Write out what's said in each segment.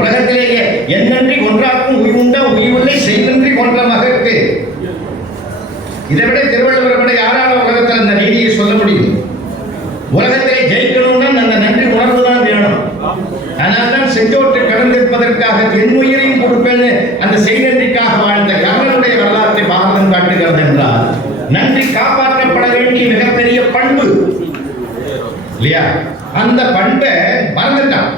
உலகத்திலேயே என்னன்றி ஒன்றாக்கும் உய்வுண்ட உய்வில்லை செய்தன்றி கொன்ற மகற்கு. இதை விட திருவள்ளுவரை விட யாரால உலகத்தில் அந்த நீதியை சொல்ல முடியும்? உலகத்திலே ஜெயிக்கணும்னா அந்த நன்றி உணர்வு தான் வேணும். அதனால்தான் செஞ்சோற்று கடந்திருப்பதற்காக என் உயிரையும் கொடுப்பேன்னு அந்த செய்நன்றிக்காக வாழ்ந்த கர்ணனுடைய வரலாற்றை பாரதம் காட்டுகிறது என்றால் நன்றி காப்பாற்றப்பட வேண்டிய மிகப்பெரிய பண்பு இல்லையா? அந்த பண்பை மறந்துட்டான்.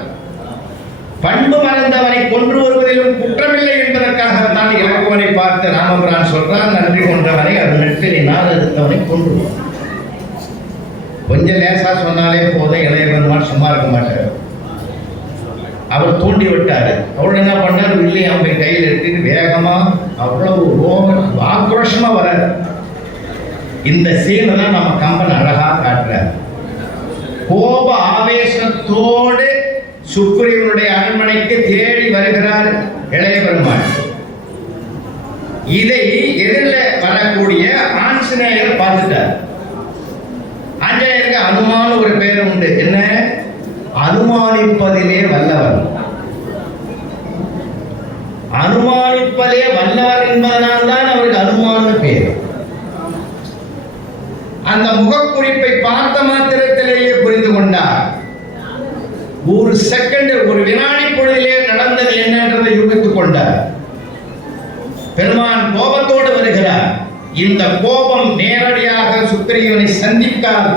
பண்பு மறந்தவனை கொன்று வருவதிலும் குற்றமில்லை என்பதற்காகத்தான் இலக்குவனை பார்த்து ராமபிரான் சொல்றான், நன்றி கொன்றவனை அது நெற்றினால் எடுத்தவனை கொன்றுவான். கொஞ்சம் லேசா சொன்னாலே போதும், இளைய பெருமாள் சும்மா இருக்க மாட்டார். அவர் தூண்டி விட்டாரு. அவள் என்ன பண்ணார், வில்லி அம்பை கையில் எடுத்துட்டு வேகமா அவ்வளவு ஆக்ரோஷமா வராது. இந்த சீனை தான் நம்ம கம்பன் அழகா காட்டுறார். கோப ஆவேசத்தோடு சுக்ரீவனுடைய அரண்மனைக்கு தேடி வருகிறார் இளைய பெருமாள். இதை எதிரில் வரக்கூடிய ஆஞ்சநேயர் பார்த்துட்டார். ஆஞ்சநேயருக்கு அனுமான் ஒரு பேர் உண்டு. என்ன? அனுமானிப்பதிலே வல்லவர். அனுமானிப்பதே வல்லவர் என்பதனால் தான் அவருக்கு அனுமான் பேர். அந்த முகக்குறிப்பை பார்த்த மாத்திரத்திலேயே புரிந்து கொண்டார். ஒரு செகண்ட், ஒரு வினாடி பொழுதிலே நடந்தது என்னன்றதை யூகித்துக் கொண்டார். பெருமான் கோபத்தோடு வருகிறார். இந்த கோபம் நேரடியாக சுக்ரீவனை சந்திக்கால்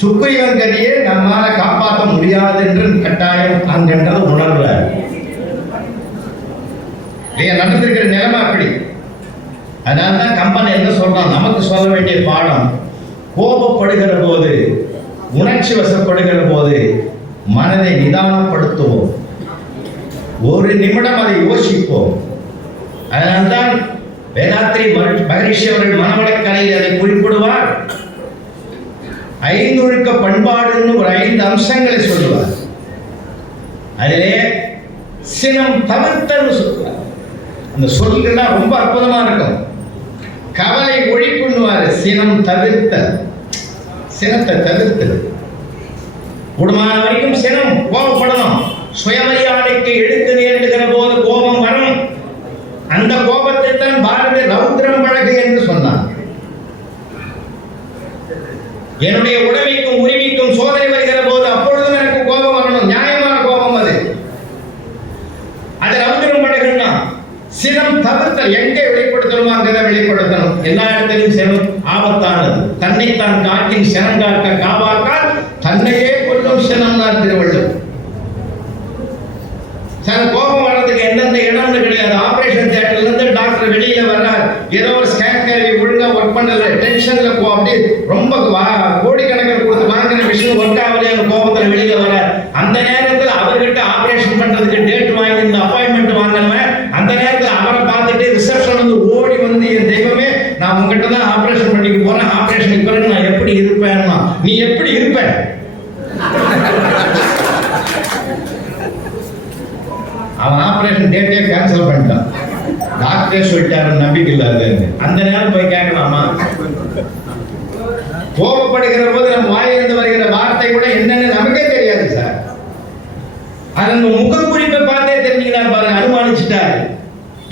சுக்ரீவன் கதையை நம்மால காப்பாற்ற முடியாது என்று கட்டாயம் அங்கென்றது உணர்வார். நடந்திருக்கிற நிலைமை அப்படி. அதனால்தான் கம்பன் என்ன சொல்றான், நமக்கு சொல்ல வேண்டிய பாடம், கோபப்படுகிற போது, உணர்ச்சி வசப்படுகிற போது மனதை நிதானப்படுத்துவோம், ஒரு நிமிடம் அதை யோசிப்போம். அதனால்தான் வேதாத்திரி மகரிஷி அவர்கள் மனவளக்கலையில் அதை குறிப்பிடுவார். 5 ஒழுக்க பண்பாடுன்னு ஒரு 5 அம்சங்களை சொல்லுவார். அதிலே சினம் தவிர்த்தல் சொல்லுவார். அந்த சொல்கள்லாம் ரொம்ப அற்புதமா இருக்கும். கவலை ஒழிப்புன்னுவாரு, சினம் தவிர்த்தல், சினத்தை தவிர்த்தல். கூடுமான வரைக்கும் சினம், கோபப்படணும். சுயமரியாதைக்கு எடுத்து நேரிடுகிற போது கோபம் வரும். அந்த கோபத்தை தான் பாரதி ரௌத்ரம் பழகு என்று சொன்னார். என்னுடைய உடமைக்கும் உரிமைக்கும் சோதனை வருகிற போது அப்பொழுதும் எனக்கு கோபம் வரணும். நியாயமான கோபம் அது. அது ரௌத்ரம் பழகுன்னா சினம் தவிர்த்தல். எங்கே வெளிப்படுத்தணுமோ அங்கதான் வெளிப்படுத்தணும். எல்லா இடத்திலும் சினம் ஆபத்தானது. தன்னைத்தான் காட்டின் சினம் காக்க காவாக்கால் தன்னையே கொள்ளும் சினம்னார் திருவள்ளுவர். கோபம் வர்றதுக்கு எந்தெந்த இடம்னு கிடையாது. ஆபரேஷன் தியேட்டர்ல இருந்து டாக்டர் வெளியில வர்றார், ஏதோ ஒரு ஸ்கேன் கேரி ஒழுங்கா ஒர்க் பண்ணல, டென்ஷன்ல அப்படி ரொம்ப கோடிக்கணக்கில் கொடுத்து வாங்கின விஷயம் ஒர்க் ஆகலையே, கோபத்துல வெளியில வர்றார். அந்த நேரத்தில் அவர்கிட்ட ஆபரேஷன் பண்றதுக்கு டேட் வாங்கி இந்த அப்பாயின்மெண்ட் வாங்கினவன் அந்த நேரத்தில் அவரை பார்த்துட்டு ரிசப்ஷன் வந்து ஓடி வந்து, என் தெய்வமே நான் உங்ககிட்ட தான் ஆபரேஷன் பண்ணிக்க போறேன், ஆபரேஷனுக்கு பிறகு நான் எப்படி இருப்பேன்னா, நீ எப்படி இருப்ப? அவன் ஆபரேஷன் டேட்டே கேன்சல் பண்ணிட்டான். டாக்டரே சொல்லிட்டாரு நம்பிக்கை இல்லாது. அந்த நேரம் போய் கேட்கலாமா? கோபப்படுகிற போது நம்ம வாயிலிருந்து வருகிற வார்த்தை கூட என்னன்னு நமக்கே தெரியாது சார். அது அந்த முகக்குறிப்பை பார்த்தே தெரிஞ்சுக்கிறார் பாருங்க. அனுமானிச்சுட்டாரு,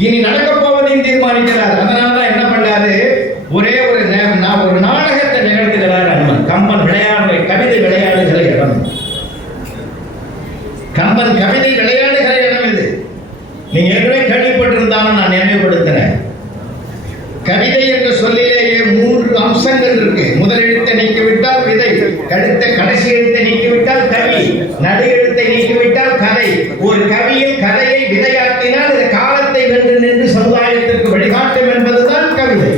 இனி நடக்க போவதையும் தீர்மானிக்கிறார். அதனாலதான் என்ன பண்ணாரு, ஒரே ஒரு நாடகத்தை நிகழ்த்துகிறார் அனுமன். கம்பன் விளையாடுகிற கவிதை விளையாடுகிற இடம். கம்பன் கவிதை விளையாடுகிற இடம் இது. நீங்க ஏற்கனவே கேள்விப்பட்டிருந்தாலும் நான் நினைவுபடுத்தினேன். கவிதை என்ற சொல்லிலேயே 3 அம்சங்கள் இருக்கு. முதல் எழுத்தை நீக்கிவிட்டால் விதை, கடைசி எழுத்தை நீக்கிவிட்டால் கவி, நடு எழுத்தை நீக்கிவிட்டால் கதை. ஒரு கவியின் கதையை விதையாக்கினால் இது காலத்தை வென்று நின்று சமுதாயத்திற்கு வழிகாட்டும் என்பதுதான் கவிதை.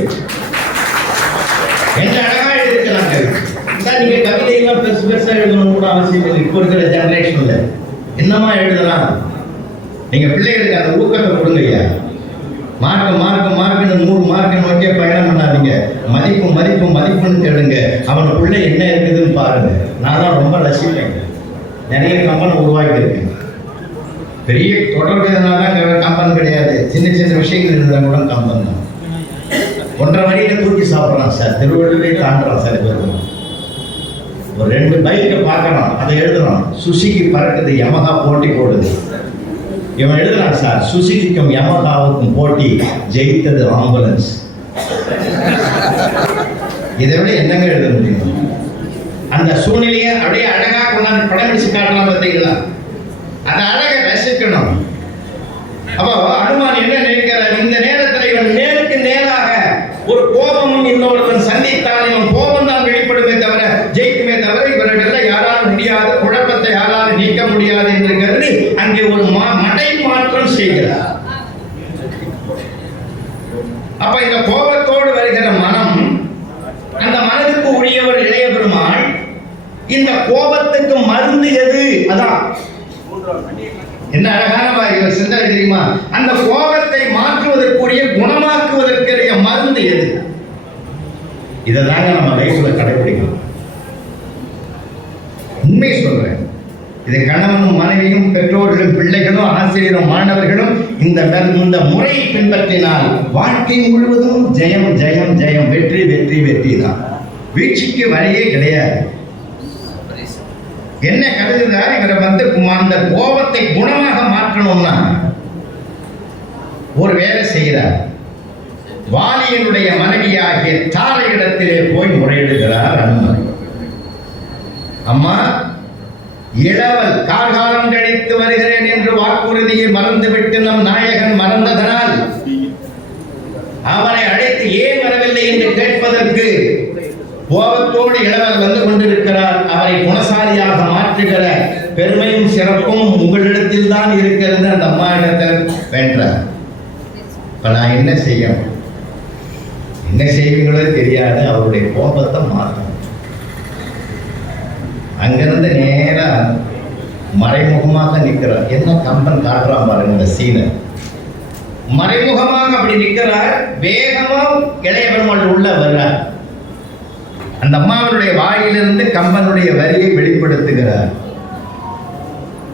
என்ன அழகா எழுதிக்கலாம் கவிதை. நீங்க கவிதையெல்லாம் பெருசா எழுதணும் கூட அவசியம் இல்லை. இப்போ இருக்கிற ஜெனரேஷன்ல என்னமா எழுதலாம்? நீங்க பிள்ளைகளுக்கு அந்த ஊக்கத்தை கொடுங்கய்யா. மார்க்குன்னு 100 மார்க்கை நோக்கிய பயணம் பண்ணாதீங்க. மதிப்புன்னு தேடுங்க. அவனுக்குள்ள என்ன இருக்குதுன்னு பாருங்க. நான் தான் ரொம்ப ரசிப்பேன். நிறைய கம்பன் உருவாக்கியிருக்கேன். பெரிய தொடர்பு எதனால்தான் கம்பன் கிடையாது. சின்ன சின்ன விஷயங்கள் இருந்தால் கூட கம்பன் தான். 1.5 மணிக்கு தூக்கி சாப்பிட்றான் சார். திருவள்ளுவரை தாண்டுறான் சார். ஒரு 2 பைக்கை பார்க்கணும், அதை எழுதுறோம். சுசுகி பறக்குது, யமஹா போட்டி போடுது. இவன் எழுதுறான் சார், சுசுகிக்கும் யமகாவுக்கும் போட்டி, ஜெயித்தது ஆம்புலன்ஸ். இதை விட என்னங்க எழுத முடியும்? அந்த சூழ்நிலையை அப்படியே அழகா கொண்டாந்து படம் பிடிச்சு காட்டலாம் பார்த்தீங்களா? அந்த அழகை ரசிக்கணும். அப்போ அனுமான் என்ன நினைக்கிறார்? இந்த நேரத்தில் இவன் நேருக்கு நேராக ஒரு கோபமும் இன்னொருவன் சந்தித்தால் இவன் கோபம் தான் வெளிப்படுமே தவிர ஜெயிக்குமே தவிர இவர்கள் யாராலும் முடியாது, குழப்பத்தை யாராலும் நீக்க முடியாது என்று கருதி அங்கே ஒரு மடை மாற்றம் செய்கிறார். அப்ப இந்த கோபத்தோடு வருகிற மனம், அந்த மனதுக்கு உரியவர் இளைய பெருமாள். இந்த கோபத்துக்கு மருந்து எது? அதான் என்ன அழகான சிந்தனை தெரியுமா? அந்த கோபத்தை மாற்றுவதற்குரிய, குணமாக்குவதற்குரிய மருந்து எது? இதை தாங்க நம்ம லைஃப்ல கடைபிடிக்கணும். உண்மை சொல்றேன். இதை கணவனும் மனைவியும் பெற்றோர்களும் பிள்ளைகளும் ஆசிரியரும் மாணவர்களும் இந்த முறையை பின்பற்றினால் வாழ்க்கை முழுவதும் ஜெயம் ஜெயம் ஜெயம், வெற்றி வெற்றி வெற்றி தான். வீழ்ச்சிக்கு வழியே கிடையாது. என்ன கருதுகிறார்? இவரை அந்த கோபத்தை குணமாக மாற்றணும்னா ஒரு வேலை செய்கிறார். வாலியனுடைய மனைவியாகிய தாரையிடத்திலே போய் முறையிடுகிறார் அனுமன். அம்மா, இளவல் கார்காலம் கழித்து வருகிறேன் என்று வாக்குறுதியை மறந்துவிட்டு நம் நாயகன் மறந்ததனால் அவனை அழைத்து ஏன் வரவில்லை என்று கேட்பதற்கு கோபத்தோடு இளவல் வந்து கொண்டிருக்கிறார். அவரை குணசாலியாக மாற்றுகிற பெருமையும் சிறப்பும் உங்களிடத்தில் தான் இருக்கிறது அந்த அம்மா இடத்தில் வென்றார். இப்ப நான் என்ன செய்யணும்? என்ன செய்வீங்களோ தெரியாது. அவருடைய கோபத்தை மாற்றணும். அங்கிருந்து நேரா மறைமுகமாக நிற்கிறார். என்ன கம்பன் காட்டுறான் பாருங்க இந்த சீனை. மறைமுகமாக அப்படி நிற்கிறார். வேகமா இளைய பெருமாள் உள்ள வர்றார். அந்த அம்மாவனுடைய வாயிலிருந்து கம்பனுடைய வரியை வெளிப்படுத்துகிறார்.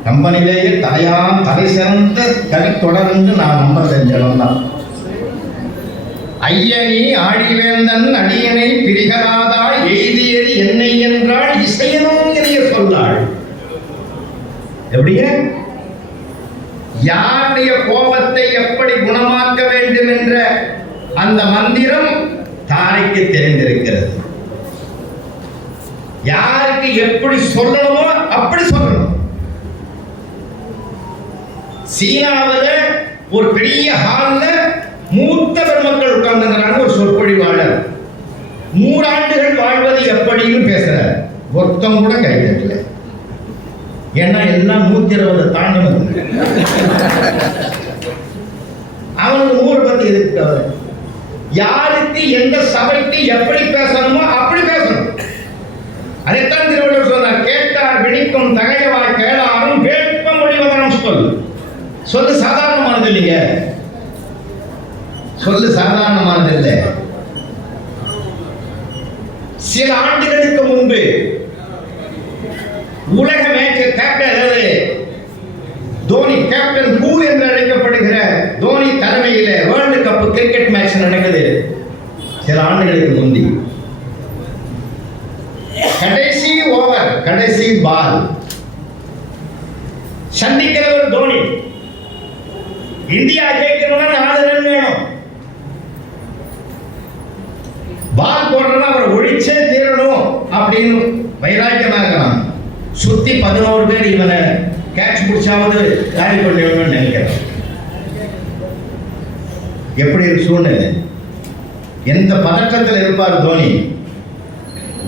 கம்பனிலேயே தலை சிறந்த கவி தொடர்ந்து நான் நம்ப செஞ்சனம் தான். ஐயனி ஆடிவேந்தன் அடியனை பிரிகராதா எய்தியது என்னை என்றால் இசையனும் எரிய சொல்லாள். எப்படியே யாருடைய கோபத்தை எப்படி குணமாக்க வேண்டும் என்ற அந்த மந்திரம் தாரைக்கு தெரிந்திருக்கிறது. யாருக்கு எப்படி சொல்லணுமோ அப்படி சொல்லணும். சீனாவில் ஒரு பெரிய ஹால்ல மூத்த பெருமக்கள் உட்கார்ந்துங்கிறாங்க. ஒரு சொற்பொழிவாளர் 100 ஆண்டுகள் வாழ்வது எப்படின்னு பேசுறார். ஒருத்தம் கூட கை தட்டல. ஏன்னா எல்லாம் 120 தாண்டணும். அவனுக்கு 100 பத்தி எதுக்கு? யாருக்கு எந்த சபைக்கு எப்படி பேசணுமோ அப்படி பேசணும். அதைத்தான் திருவள்ளுவர் சொன்னார். கேட்டார் விழிக்கும் தகையவாய் கேளாரும் கேட்ப மொழிவதனம் சொல். சொல்லு சாதாரணமானது இல்லைங்க. சொல்லு சாதாரணமானது இல்லை. சில ஆண்டுகளுக்கு முன்பு உலக மேட்ச் கேப்டன், அதாவது தோனி கேப்டன் கூல் என்று அழைக்கப்படுகிற தோனி தலைமையில் வேர்ல்டு கப் கிரிக்கெட் மேட்ச் நடக்குது. சில ஆண்டுகளுக்கு முந்தி கடைசி ஓவர், கடைசி பால், சந்திக்கிறவர் தோனி. இந்தியா ஜெயிக்கணும்னா 4 ரன் வேணும். பால் போடுறதுனா அவரை ஒழிச்சே தீரணும் அப்படின்னு வைராக்கியமா இருக்கலாம். சுத்தி 11 பேர் இவனை கேட்ச் பிடிச்சாவது காலி பண்ணணும்னு நினைக்கிறான். எப்படி இருக்கு சூழ்நிலை? எந்த பதற்றத்தில் இருப்பார் தோனி?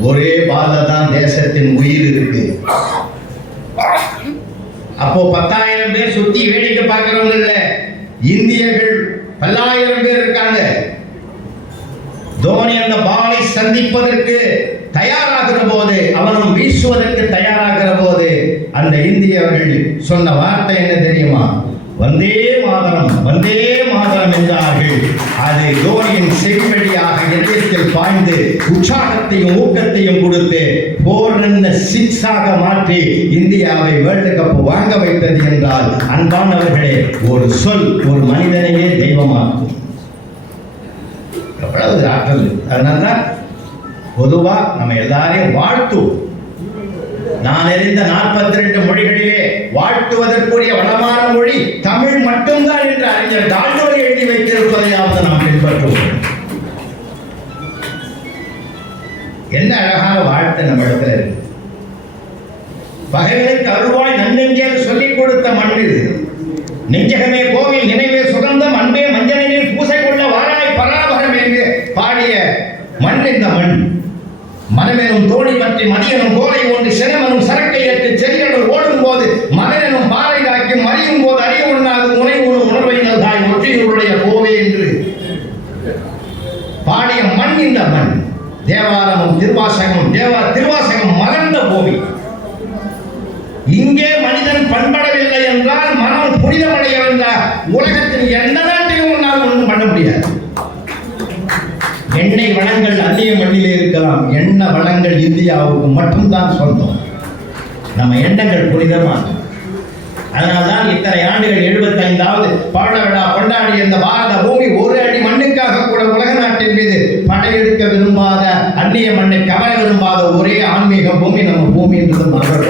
ஒரே பால தான் தேசத்தின் உயிர் இருக்கு. அப்போ 10,000 பேர் சுத்தி வேடிக்கை பார்க்கிறவங்க இல்ல, இந்தியர்கள் பல்லாயிரம் பேர் இருக்காங்க. தோனி அந்த பாலை சந்திப்பதற்கு தயாராகிற போது, அவனும் வீசுவதற்கு தயாராகிற போது, அந்த இந்தியர்கள் சொன்ன வார்த்தை என்ன தெரியுமா? வந்தே மாதரம், வந்தே மாதரம் என்றார்கள். அது தோனியின் செவிவழியாக இதயத்தில் பாய்ந்து உற்சாகத்தையும் ஊக்கத்தையும் கொடுத்து 4 ரன் 6 மாற்றி இந்தியாவை வேர்ல்டு கப் வாங்க வைத்தது என்றால், அன்பானவர்களே, ஒரு சொல் ஒரு மனிதனையே தெய்வமாக்கும். எவ்வளவு ஆற்றல்! அதனால்தான் பொதுவா நம்ம எல்லாரையும் வாழ்த்துவோம். நான் அறிந்த 42 மொழிகளிலே வாழ்த்துவதற்குரிய வளமான மொழி தமிழ் மட்டும்தான் என்று அறிஞர் டால்டோய் எழுதி வைத்திருப்பதையாவது நாம் பின்பற்றுவோம். என்ன அழகான வாழ்த்து நம்ம இடத்துல இருக்கு. பகைவனுக்கு அருள்வாய் நன்னெஞ்சே சொல்லிக் கொடுத்த மண் இது. நெஞ்சகமே கோவில், நினைவே சுகந்தம், அன்பே மஞ்சளில் பூசை கொள்ள வாராய் பராபரம் என்று பாடிய மண் இந்த மண். மனமெனும் தோழி பற்றி மதியனும் கோலை ஒன்று சினமெனும் சரக்கை ஏற்று செறியடல் ஓடும் போது மதனெனும் பாறை தாக்கி மறியும் போது அறிய உண்ணாது முனை உணவு உணர்வை நல்தாய் ஒற்றியுடைய கோவே என்று பாடிய மண் இந்த மண். தேவாரமும் திருவாசகமும் திருவாசகம் மலர்ந்த பூமி. இங்கே மனிதன் பண்படவில்லை என்றால் மனம் புனிதமடைய என்றால் உலகத்தின் எந்த நாட்டையும் உன்னால் ஒன்றும் பண்ண முடியாது. எண்ணெய் வளங்கள் அந்நிய மண்ணிலே இருக்கலாம், எண்ண வளங்கள் இந்தியாவுக்கு மட்டும்தான் சொந்தம். நம்ம எண்ணங்கள் புனிதமாக. அதனால்தான் இத்தனை ஆண்டுகள் 75வது பாட விழா கொண்டாடிய இந்த பாரத பூமி ஒரு அடி மண்ணுக்காக கூட உலக நாட்டின் மீது படையெடுக்க விரும்பாத, அந்நிய மண்ணை கவர விரும்பாத ஒரே ஆன்மீக பூமி நம்ம பூமி என்றது மகள்.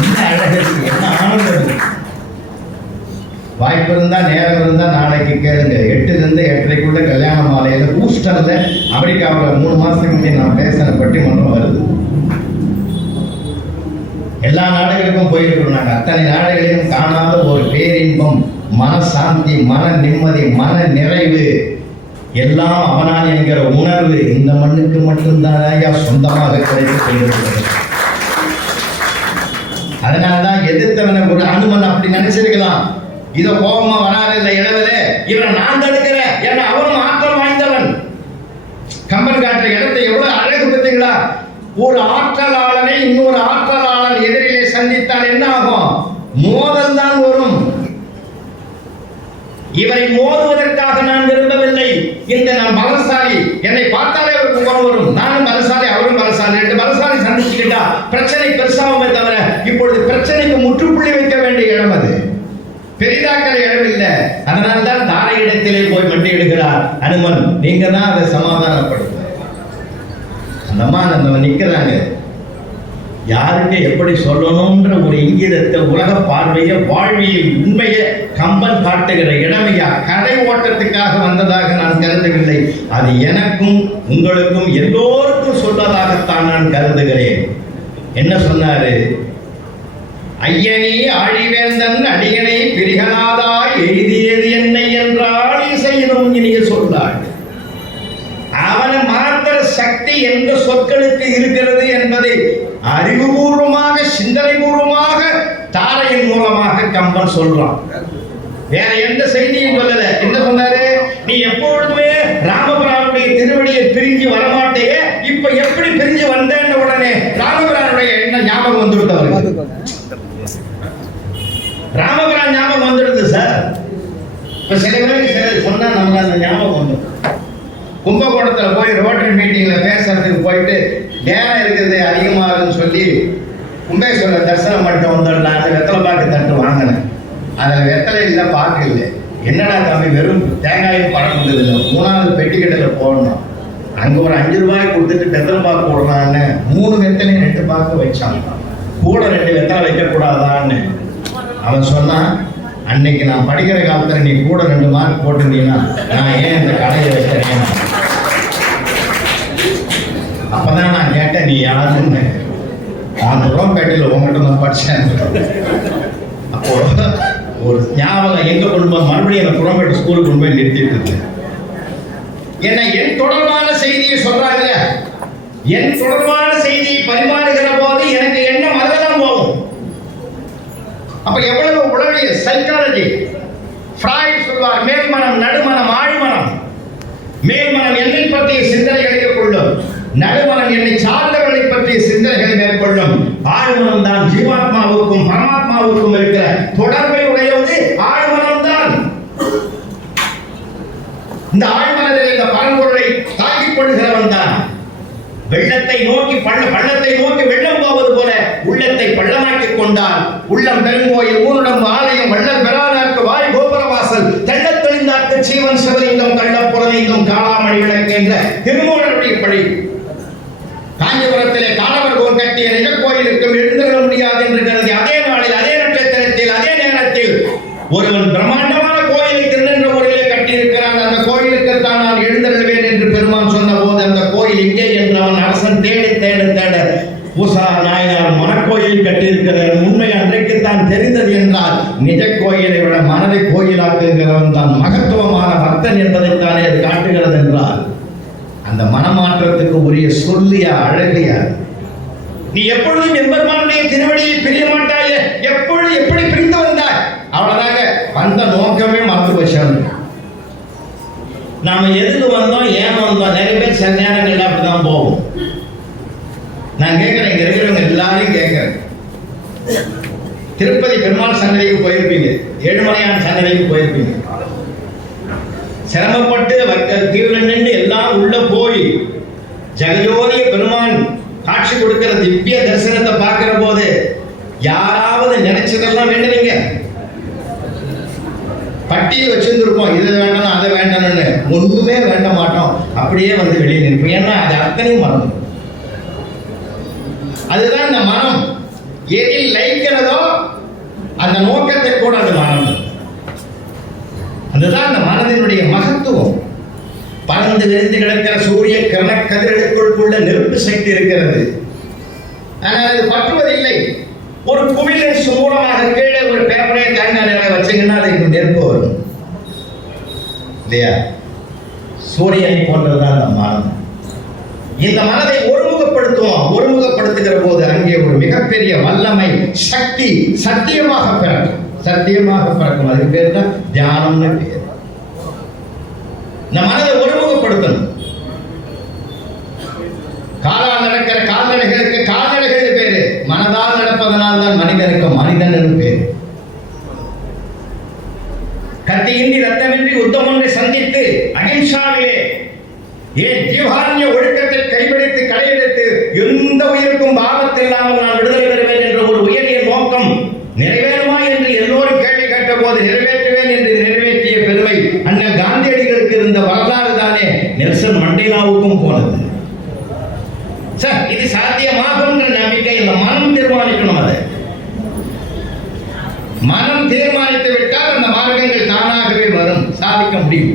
என்ன அழகு, என்ன ஆனந்தம். வாய்ப்பு இருந்தா நேரம் இருந்தா நாளைக்கு கேளுங்க. 8லிருந்து 8:30 கல்யாண மாலையில ஹூஸ்டன்ல அமெரிக்காவில் 3 மாசத்துக்கு முன்னாடி நான் பேசின பட்டிமன்றம் வருது. எல்லா நாடுகளுக்கும் போயிருக்கிறோம். நாங்கள் அத்தனை நாடுகளையும் காணாத ஒரு பேரின்பம், மனசாந்தி, மன நிம்மதி, மன நிறைவு, எல்லாம் அவனான் என்கிற உணர்வு இந்த மண்ணுக்கு மட்டும்தான் சொந்தமாக கிடைக்கிறது. அதனால்தான் எதிர்த்தவனை ஒரு அனுமன் அப்படி நினைச்சிருக்கலாம். இதோ கோபமா வராதில்லை இடவில்லை, இவனை நான் தடுக்கிறேன், ஏன்னா அவனும் ஆற்றல் வாய்ந்தவன். கம்பன் காட்டுற இடத்தை எவ்வளவு அழகு பார்த்தீங்களா? ஒரு ஆற்றலாளனை இன்னொரு ஆற்றலாளன் எதிரிலே சந்தித்தால் என்ன ஆகும்? மோதல் தான் வரும். இவரை மோதுவதற்காக நான் விரும்பவில்லை. இந்த நான் பலசாலி, என்னை பார்த்தாலே அவருக்கு கோபம் வரும். நானும் பலசாலி, அவரும் பலசாலி. 2 பலசாலி சந்திச்சுக்கிட்டா பிரச்சனை பெருசாகுமே தவிர இப்பொழுது பிரச்சனைக்கு முற்றுப்புள்ளி வைக்க வேண்டிய இடம் அது, பெரிதாக்கிற இடம் இல்லை. அதனால்தான் தாரை இடத்திலே போய் மண்டியிடுகிறார் அனுமன். நீங்க தான் அதை சமாதானப்படுத்த. அந்த அம்மா நம்ம நிற்கிறாங்க. யாருக்கு எப்படி சொல்லணும்ன்ற ஒரு இங்கிதத்தை, உலக பார்வையை, வாழ்வியல் உண்மையை கம்பன் காட்டுகிற இடமையா. கதை ஓட்டத்துக்காக வந்ததாக நான் கருதவில்லை. அது எனக்கும் உங்களுக்கும் எல்லோருக்கும் சொல்வதாகத்தான் நான் கருதுகிறேன். என்ன சொன்னாரு? ஐயனி ஆழிவேந்தன் அடியனை பிரிகளாதா எழுதியது என்னை என்றால் இசையினும் இனிய சொல்லாள். அவன மாத்திர சக்தி எந்த சொற்களுக்கு இருக்கிறது என்பதை அறிவுபூர்வமாக, சிந்தனை பூர்வமாக தாரையின் மூலமாக கம்பன் சொல்றான். வேற எந்த செய்தியும் சொல்லல. என்ன சொன்னாரு? நீ எப்பொழுதுமே ராமபிரானுடைய திருவடியை பிரிஞ்சு வரமாட்டேயே, இப்ப எப்படி பிரிஞ்சு வந்தேன்னு உடனே ராமபிரானுடைய என்ன ஞாபகம் வந்துவிட்டவர்கள். ராமபிரான் ஞாபகம் வந்துடுது சார். இப்ப சில பேருக்கு சிலர் சொன்னா நமக்கு அந்த ஞாபகம் வந்துடும். கும்பகோணத்தில் போய் ரோட்டரி மீட்டிங்ல பேசுறதுக்கு போயிட்டு நேரம் இருக்குது அதிகமாகுதுன்னு சொல்லி கும்பேஸ்வரர் தரிசனம் பண்ணிட்டு வந்துடலான்னு வெத்தலை பாக்கு தட்டு வாங்கினேன். அதில் வெத்தலை இல்லை, பாக்கு இல்லை. என்னடா தம்பி, வெறும் தேங்காயும் பழம் இருந்தது இல்லை. 3வது பெட்டிக்கடையில் போடணும். அங்கே ஒரு 5 ரூபாய் கொடுத்துட்டு வெத்தலை பாக்கு போடலான்னு 3 வெத்தலையும் 2 பாக்கு வச்சான். கூட 2 வெத்தலை வைக்கக்கூடாதான்னு அவன் சொன்னான். அன்னைக்கு நான் படிக்கிற காலத்தில் நீ கூட 2 மார்க் போட்டிருந்தீங்கன்னா நான் ஏன் இந்த கடையை வைக்கிறேன்? அப்பதான் நான் கேட்டேன், நீ யாருன்னு. நான் ரோம்பேட்டையில் உங்கள்கிட்ட நான் படித்தேன். அப்போ ஒரு ஞாபகம் எங்க கொண்டு போய் மறுபடியும் எனக்கு ரோம்பேட்டை ஸ்கூலுக்கு கொண்டு போய் நிறுத்திட்டு இருக்கு. ஏன்னா என் தொடர்பான செய்தியை சொல்றாங்க. என் தொடர்பான செய்தியை பரிமாறுகிற போது எனக்கு என்ன மறந்துதான் போகும். அப்ப எவ்வளவு உளவியல், சைக்காலஜி. ஃப்ராய்ட் சொல்வார், மேல்மனம், நடுமனம், ஆழ்மனம். மேல்மனம் என்னை பற்றிய சிந்தனைகளை கொள்ளும், நடுமனம் என்னை சார்ந்தவர்களை பற்றிய சிந்தனைகளை மேற்கொள்ளும். ஆழ்மனம் தான் ஜீவாத்மாவுக்கும் பரமாத்மாவுக்கும் இருக்கிற தொடர்பை உடையது ஆழ்மனம் தான். இந்த ஆழ்மனதில் இந்த பரம்பொருளை தாக்கிக் கொள்கிறவன் தான். வெள்ளத்தை நோக்கி பள்ளத்தை நோக்கி வெள்ளம் போவது போல உள்ளத்தை பள்ளமாக்கிக் கொண்டால் உள்ளம் பெருங்கோயில், ஊனுடம் ஆலயம், வள்ளல் பெறானார்க்கு வாய் கோபுரவாசல், தெள்ளத் தெளிந்தார்க்கு சீவன் சிவலிங்கம், கள்ளப்புறலிங்கம், காளாமணி விளக்கு என்ற திருமூலருடைய பழி. காஞ்சிபுரத்திலே காலவர்கோன் கட்டிய நிஜ கோயிலுக்கும் எழுந்திருக்க முடியாது என்று கருதி அதே நாளில் அதே நட்சத்திரத்தில் அதே நேரத்தில் ஒருவன் பிரம்மாண்டமான கோயிலை திருநெல்வேலியிலே கட்டியிருக்கிறான். அந்த கோயிலுக்குத்தான் நான் எழுந்தருள்வேன் என்று பெருமான் சொன்ன போது அந்த கோயில் இங்கே என்று அவன் அரசன் தேடி தேட தேட பூசா நாயனார் மனக்கோயில் கட்டியிருக்கிறார். உண்மை அன்றைக்குத்தான் தெரிந்தது என்றால் நிஜ கோயிலை விட மனதை கோயிலாக்குகிறவன் தான் மகத்துவமான பக்தன் என்பதைத்தானே அது காட்டுகிறது என்றால் அந்த மனமாற்றத்துக்கு உரிய சொல்லிய அழகிய நீ எப்பொழுதும் எம்பெருமானுடைய திருவடியை பிரிய மாட்டாயே, எப்பொழுது எப்படி பிரிந்து வந்தாய் அவ்வளவுதாங்க. வந்த நோக்கமே மறந்து போச்சாங்க. நாம எதுக்கு வந்தோம் ஏன் வந்தோம் நிறைய பேர் சில நேரங்கள் அப்படிதான் போவோம். நான் கேட்கிறேன், இங்க இருக்கிறவங்க எல்லாரையும் கேட்கிறேன். திருப்பதி பெருமாள் சன்னதிக்கு போயிருப்பீங்க, ஏழுமலையான் சன்னதிக்கு போயிருப்பீங்க. சிரமப்பட்டு தீவிர நின்று எல்லாம் உள்ள போய் ஜெகஜோதிய பெருமான் காட்சி கொடுக்கிற திவ்ய தரிசனத்தை பார்க்கிற போது யாராவது நினைச்சதெல்லாம் வேண்டுவீங்க? பட்டியல் வச்சிருந்திருப்போம், இது வேண்டாம் அதை வேண்டாம்னு. ஒண்ணுமே வேண்ட மாட்டோம், அப்படியே வந்து வெளியே நிற்போம். ஏன்னா அது அத்தனையும் மறந்து. அதுதான் இந்த மனம் எதில் லயிக்கிறதோ அந்த நோக்கத்தை கூட அது மறந்து. அதுதான் அந்த மனதினுடைய மகத்துவம். பறந்து விரிந்து கிடக்கிற சூரிய கிரண கதிர்களுக்குள்ள நெருப்பு சக்தி இருக்கிறது, ஆனால் அது பற்றுவதில்லை. ஒரு குமிழ் மூலமாக கீழே ஒரு பேப்பரை தேங்காய் நிலை வச்சீங்கன்னா அதுக்கு நெருப்பு வரும் இல்லையா? சூரியனை போன்றதுதான் அந்த மனம். இந்த மனதை ஒருமுகப்படுத்துவோம். ஒருமுகப்படுத்துகிற போது அங்கே ஒரு மிகப்பெரிய வல்லமை சக்தி சத்தியமாக பிறக்கும். சத்தியமாக பிறக்கும். அதுக்கு பேர் தான் தியானம்னு பேர். இந்த மனதை ஒருமுகப்படுத்தணும். காலால் நடக்கிற கால்நடைகளுக்கு கால்நடைகள் பேரு, மனதால் நடப்பதனால் தான் மனிதனுக்கு மனிதன் பேரு. கத்தியின்றி ரத்தமின்றி யுத்தம் ஒன்றை சந்தித்து அகிம்சாவிலே ஏன் ஜீவாரண்ய ஒழுக்கத்தை கைப்பிடித்து கடையெடுத்து எந்த உயிருக்கும் பாவத்தை இல்லாமல் நான் விடுதலை பெறுவேன் என்ற ஒரு உயரிய நோக்கம் நிறைவேறுமா என்று எல்லோரும் கேள்வி கேட்ட போது நிறைவேற்றுவேன் என்று நிறைவேற்றிய பெருமை அண்ணல் காந்தியடிகளுக்கு இருந்த வரலாறு தானே நெல்சன் மண்டேலாவுக்கும் போனது. சார், இது சாத்தியமாகும் என்ற நம்பிக்கை இந்த மனம் தீர்மானிக்கணும். அதை மனம் தீர்மானித்து விட்டால் அந்த மார்க்கங்கள் தானாகவே வரும், சாதிக்க முடியும்.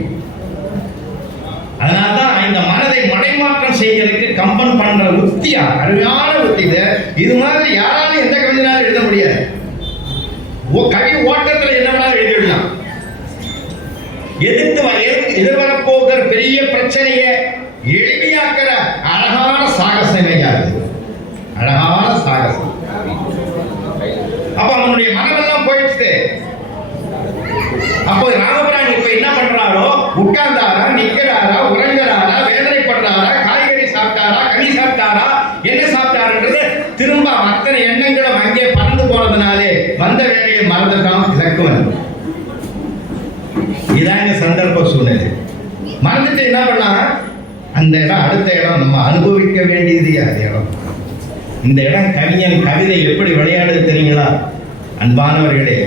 அதனால்தான் இந்த மனதை மடைமாற்றம் செய்யறதுக்கு கம்பன் பண்ற உத்தியா அருமையான உத்தி. இது மாதிரி யாராலும் எந்த கவிதையாலும் எழுத முடியாது. கவி ஓட்டத்தில் என்ன எழுதிடலாம். எதிர்வரப்போகிற பெரிய பிரச்சனையை எளிமையாக்கிற அழகான சாகசமையாது. அழகான சாகசம். அப்ப அவனுடைய மனமெல்லாம் போயிடுச்சு. அப்போ ராமபிரான் இப்ப என்ன பண்றாரோ, உட்கார்ந்தாரா, நிக்கிறாரா, உறங்குறாரா, வேதனைப்படுறாரா, காய்கறி சாப்பிட்டாரா, கனி சாப்பிட்டாரா, என்ன சாப்பிட்டாருன்றது திரும்ப அத்தனை எண்ணங்களும் அங்கே பறந்து போனதுனாலே வந்த வேலையை மறந்துட்டான் இலக்குவன். இதாங்க சந்தர்ப்ப சூழ்நிலை. மறந்துட்டு என்ன பண்ணா, அந்த இடம் அடுத்த இடம் நம்ம அனுபவிக்க வேண்டியது அது இடம். இந்த இடம் கவிஞன் கவிதை எப்படி விளையாடுது தெரியுங்களா? அன்பானவர்களே,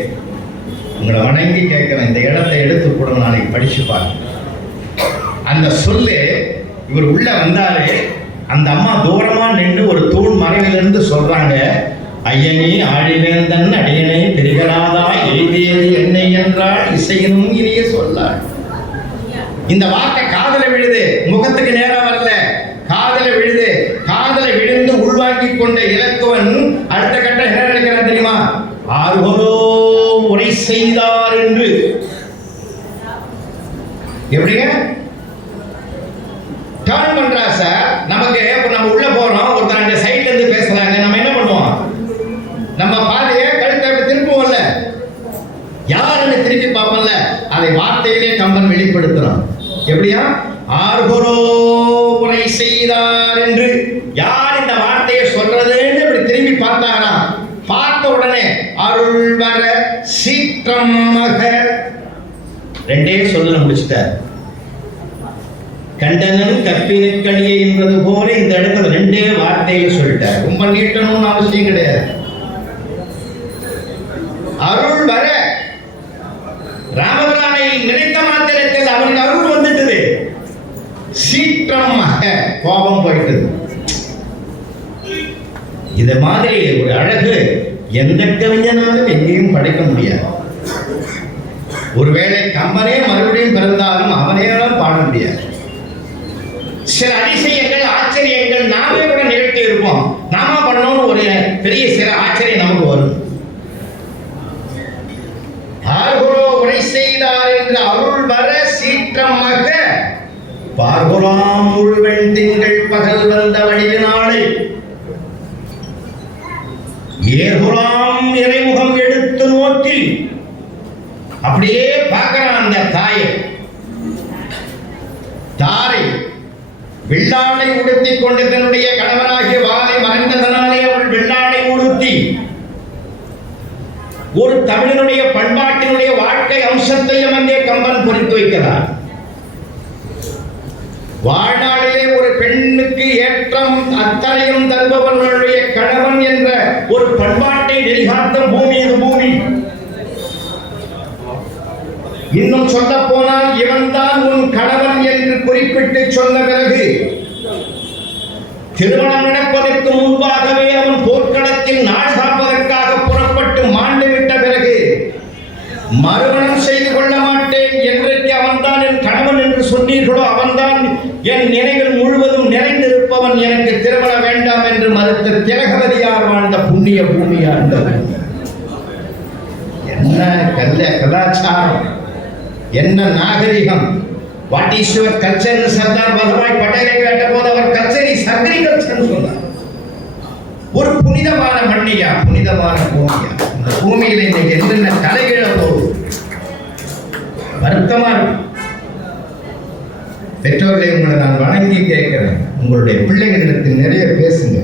உங்களை வணங்கி கேட்கிறேன், இந்த இடத்தை எடுத்து கூட நாளைக்கு படிச்சு பாருங்க. அந்த சொல்லு இவர் உள்ள வந்தாரு, அந்த அம்மா தூரமா நின்று ஒரு தூண் மறைவிலிருந்து சொல்றாங்க, ஐயனே ஆழிவேந்தன் அடியனை பெருகலாதா எழுதியது என்னை என்றால் இசையினும் இனிய சொல்லாள். இந்த வார்த்தை காதல விழுது, முகத்துக்கு நேரம் வரல, காதல விழுது. காதல விழுந்து உள்வாங்கி கொண்ட இலக்குவன் அடுத்த கட்ட என்ன நினைக்கிறான் தெரியுமா? ஆர்வலோ உரை செய்தார் என்று. எப்படிங்க டர்ன் பண்றா சார்? நமக்கு நம்ம உள்ள போறோம், ஒருத்தர் அங்க சைட்ல இருந்து பேசுறாங்க, நம்ம என்ன பண்ணுவோம்? நம்ம பாதையை கழுத்தை திருப்புவோம்ல, யாருன்னு திருப்பி பார்ப்போம்ல. அதை வார்த்தையிலே கம்பன் வெளிப்படுத்துறான். எப்படியா? ஆர்வலோ உரை செய்தார் என்று. யார் இந்த வார்த்தையை சொல்றதுன்னு இப்படி திரும்பி பார்த்தாரா? பார்த்த உடனே அருள் வர சீற்றம் மக, ரெண்டே சொல்ல முடிச்சுட்டார். கண்டனன் கற்பினுக்கணியை என்பது போல இந்த இடத்துல ரெண்டே வார்த்தையை சொல்லிட்டார். ரொம்ப நீட்டணும்னு அவசியம் கிடையாது. அருள் வர, ராமபிரானை நினைத்த மாத்திரத்தில் அவனுக்கு அருள் வந்துட்டது. சீற்றமாக கோபம் போயிட்டது. இந்த மாதிரி ஒரு அழகு எந்த கவிஞனாலும் எங்கேயும் படைக்க முடியாது. ஒருவேளை கம்பனே மறுபடியும் பிறந்தாலும் அவனேலாம் பாட முடியாது. சில அதிசயங்கள், ஆச்சரியங்கள் நாமே கூட நிகழ்த்தி இருப்போம். நாம பண்ணோம்னு ஒரு பெரிய சில ஆச்சரியம் நமக்கு வரும். ஆர்குரோ உரை செய்தார் என்று அருள் வர சீற்றம் மக பார்குராம் முழுவெண் திங்கள் பகல் வந்த வடிவினாளை ஏகுராம் இறைமுகம் எடுத்து நோக்கி அப்படியே பார்க்கிறான் அந்த தாயை. தாரை வெள்ளாடை உடுத்திக் கொண்டு தன்னுடைய கணவனாகிய வாளை மறைந்ததனாலே அவள் வெள்ளாடை உடுத்தி ஒரு தமிழனுடைய பண்பாட்டினுடைய வாழ்க்கை அம்சத்தையும் அங்கே கம்பன் பொறித்து வைக்கிறார். வாழ்நாளிலே ஒரு பெண்ணுக்கு ஏற்றம் அத்தனையும் தருபவர்களுடைய கணவன் என்ற ஒரு பண்பாட்டை நெறிகாத்த பூமி இது பூமி. இன்னும் சொல்ல போனால் இவன்தான் உன் கணவன் என்று குறிப்பிட்டு சொன்ன பிறகு திருமணம் நடப்பதற்கு முன்பாகவே அவன் போர்க்களத்தில் நாடு காப்பதற்காக புறப்பட்டு மாண்டு விட்ட பிறகு மறுமணம் செய்து கொள்ள மாட்டேன் என்றைக்கு அவன்தான் என் கணவன் என்று சொன்னீர்களோ அவன்தான் என் நினைவில் முழுவதும் நிறைந்திருப்பவன், எனக்கு திருமணம் வேண்டாம் என்று மறுத்த திலகவதியார் வாழ்ந்த புண்ணிய பூமியார். என்ன கலாச்சாரம், என்ன நாகரிகம்! What is your culture? Sardar Vallabhbhai பட்டேலை கேட்ட போது அவர் கல்ச்சர் இஸ் அக்ரிகல்ச்சர் சொன்னார். ஒரு புனிதமான மண்ணியா, புனிதமான பூமியா, இந்த பூமியில இன்னைக்கு என்னென்ன தலைகீழ போகுது, வருத்தமா இருக்கு. பெற்றோர்களை உங்களை நான் வணங்கி கேட்கிறேன், உங்களுடைய பிள்ளைகளிடத்தில் நிறைய பேசுங்க,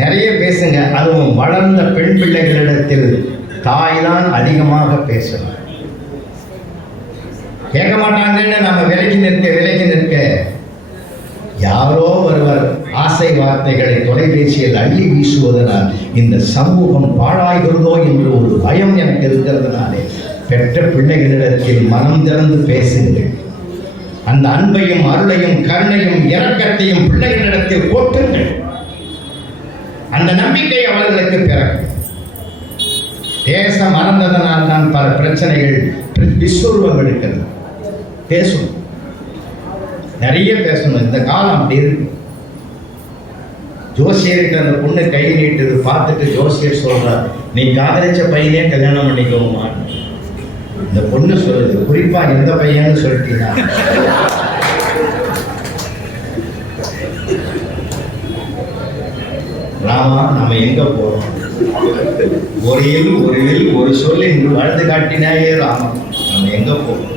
நிறைய பேசுங்க. அதுவும் வளர்ந்த பெண் பிள்ளைகளிடத்தில் தாய் தான் அதிகமாக பேசணும். கேட்க மாட்டாங்கன்னு நம்ம விலகி நிற்க யாரோ ஒருவர் ஆசை வார்த்தைகளை தொலைபேசியில் அள்ளி வீசுவதனால் இந்த சமூகம் பாழாகிறதோ என்று ஒரு பயம் எனக்கு இருக்கிறதுனாலே பெற்ற பிள்ளைகளிடத்தில் மனம் திறந்து பேசுங்கள். அந்த அன்பையும் அருளையும் கருணையும் இரக்கத்தையும் பிள்ளைகளிடத்தில் போட்டுங்கள். அந்த நம்பிக்கை அவர்களுக்கு பிறகு தேசம் மறந்ததனால் தான் பல பிரச்சனைகள் விஸ்வரூபம் எடுக்கிறது. பேசணும், நிறைய பேசணும். இந்த காலம் அப்படி இருக்கு. ஜோசியருக்கு அந்த பொண்ணு கை நீட்டுது, பார்த்துட்டு ஜோசியர் சொல்றார், நீ காதலிச்ச பையனே கல்யாணம் பண்ணிக்கோமா. இந்த பொண்ணு சொல்லுது, குறிப்பா எந்த பையன்னு சொல்லிட்டீங்க. ராமா, நாம எங்க போறோம்? ஒரு சொல்லி வாழ்ந்து காட்டினாயே ராமா, நம்ம எங்க போறோம்?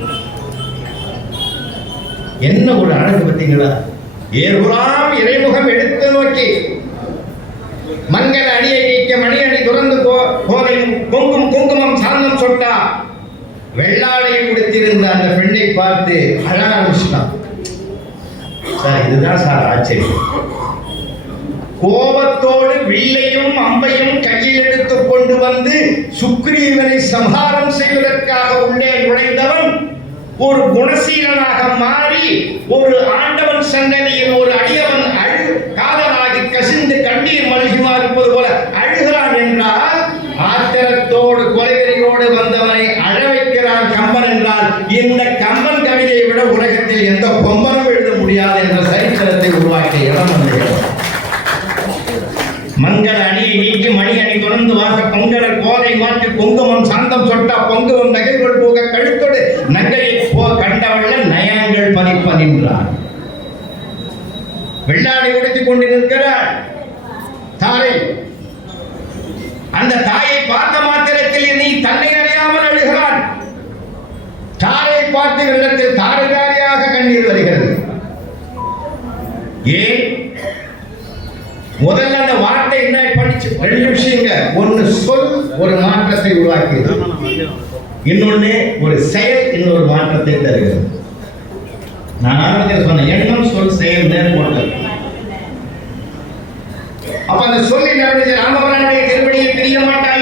என்ன ஒரு அழகு பார்த்தீங்களா? ஏகுராம் இறைமுகம் எடுத்து நோக்கி மங்கல அணியை நீக்க மணி அணி துறந்து போதையும் குங்குமம் சாந்தம் சொட்டா வெள்ளாடையை உடுத்திருந்த அந்த பெண்ணை பார்த்து அழ ஆரம்பிச்சுட்டான். சார், இதுதான் சார் ஆச்சரியம். கோபத்தோடு வில்லையும் அம்பையும் கையில் எடுத்துக் கொண்டு வந்து சுக்ரீவனை சம்ஹாரம் செய்வதற்காக உள்ளே நுழைந்தவன் ஒரு குணசீலனாக மாறி ஒரு ஆண்டவன் சன்னதியில் ஒரு அடியவன் காதலாகி கசிந்து கண்ணீர் மல்கிமா இருப்பது போல அழுகிறான் என்றால் ஆத்திரத்தோடு கொலைவெறியோடு வந்தவனை அழ வைக்கிறான் கம்பன் என்றால் இந்த கம்பன் கவிதையை விட உலகத்தில் எந்த கொம்பனும் எழுத முடியாது என்ற சரித்திரத்தை உருவாக்கிய இடம் அந்த இடம். மங்கள அணியை நீக்கி மணி அணி தொடர்ந்து வாங்க பொங்கல கோதை மாற்றி குங்குமம் சாந்தம் சொட்டா பொங்குவம் நகைகள் போக கழுத்தோடு நகையை கண்டவள்ள நயங்கள் பதிப்ப நின்றார். வெள்ளாடை உடுத்திக் கொண்டு நிற்கிறார் தாரை. அந்த தாயை பார்த்த மாத்திரத்தில் நீ தன்னை அறியாமல் அழுகிறான். தாரை பார்த்து வெள்ளத்தில் தாரையாக கண்ணீர் வருகிறது. ஏன்? முதல்ல அந்த வார்த்தை என்ன படிச்சு ரெண்டு விஷயங்க. ஒன்னு சொல் ஒரு மாற்றத்தை உருவாக்கியது, இன்னொன்னு ஒரு செயல் இன்னொரு மாற்றத்தை தருகிறது. நான் ஆரம்பத்தில் சொன்ன எண்ணம் சொல் செயல் நேர்கொண்டது. அப்ப அந்த சொல்லி நடந்துச்சு, ராமபிரானுடைய திருப்படியை பிரிய மாட்டார்